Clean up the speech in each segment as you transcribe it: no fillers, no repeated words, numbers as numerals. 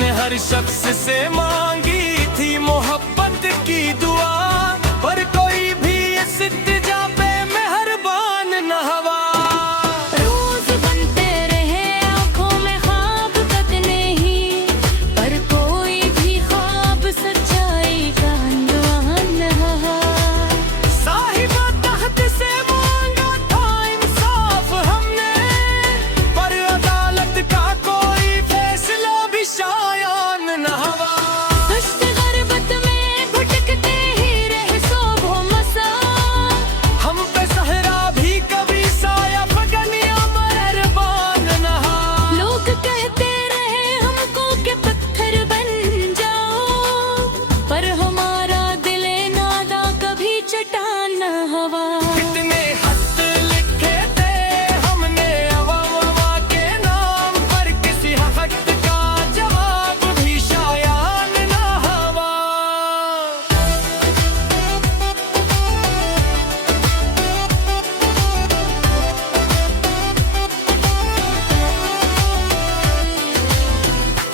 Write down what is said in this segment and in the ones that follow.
हमने हर शख्स से मांगी थी मोहब्बत की दुआ, पर कोई भी इस इल्तिजा पे मेहरबान न हुआ। रोज बनते रहे आँखों में ख्वाब तक नहीं, पर कोई भी ख्वाब सच्चाई का अंजाम न हुआ। साहिबा तख्त से मांगा था इंसाफ हमने, पर अदालत का कोई फैसला भी शायान न हुआ। दश्त गुर्बत में भटकते ही रहे सोबो मसा, हम पे सहरा भी कभी साया पगनिया मेहरबान न हुआ। लोग कहते रहे हमको कि पत्थर बन जाओ, पर हमारा दिले नादा कभी चट्टान न हुआ। कितने खत लिखे थे हमने अवा के नाम पर, किसी खत का जवाब भी शायान न हुआ।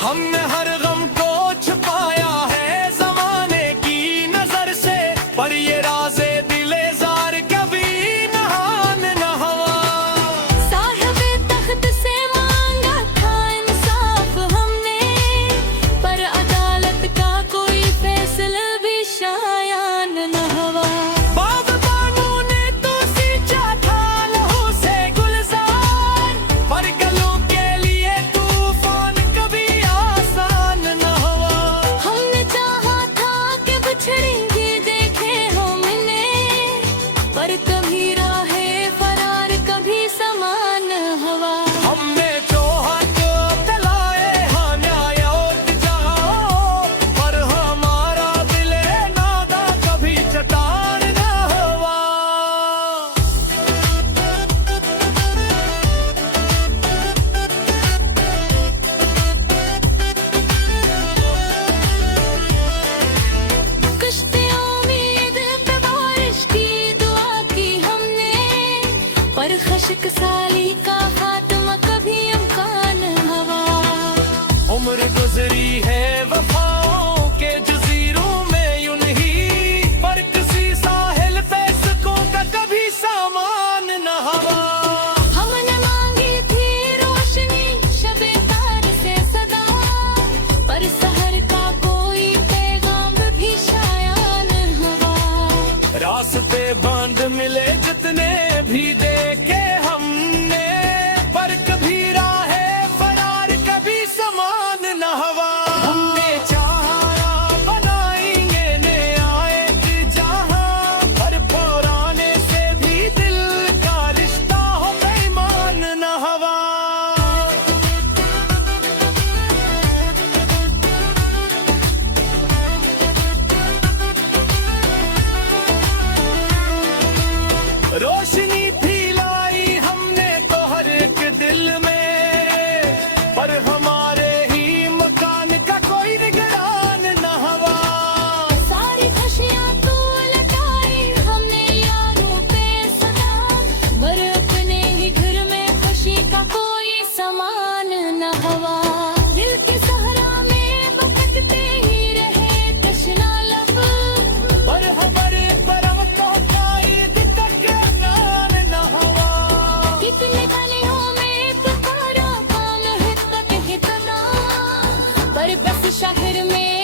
हमने हर गम को छुपाया है जमाने की नजर से, पर ये राज़े दिले ज़ार कभी नहान न हुआ। साहिबे तख्त से मांगा था इंसाफ हमने, पर अदालत का कोई फैसला भी शायान न हुआ। बाब बानू ने तो सींचा था लहू से गुलजार, पर गलों के लिए तूफान कभी आसान न हुआ। हमने चाहा था कि बिछड़ेंगे देखे हमने, पर कभी राहे फरार कभी समान हवा। हमने चौहद तलाए हाँ न्याय जाओ, पर हमारा दिले नादा कभी चट्टान न हुआ। कश्तियों उम्मीद पे बारिश की दुआ की हमने, पर खश्क साली का खात्मा कभी इम्कान हवा। उम्र गुजरी है वफाओं के जजीरों में यूं नहीं, पर किसी साहिल पे सुकून का कभी सामान न हुआ। हमने मांगी थी रोशनी शबे तार से सदा, पर सहर का कोई पैगाम भी शायान हुआ। रास्ते बंद मिले जितने भी देखे हमने, पर कभी राहे फरार कभी समान न हुआ। हमने चाहा बनाएंगे नया एक जहां, पर पुराने से भी दिल का रिश्ता हो बेईमान न हुआ। रोशनी फैलाई हमने तो हर एक दिल में, पर हमारे ही मकान का कोई निगरान न हुआ। सारी खुशियाँ तो लटाई हमने यारों पे सदा, पर अपने ही घर में खुशी का कोई समान न हुआ। दिल के सहरा में भटकते ही रहे तशना लब, पर हमारे परम तो कायद तक नान न हुआ। कितने गलियों में पुकारा काम हित तक हितना, पर बस शहर में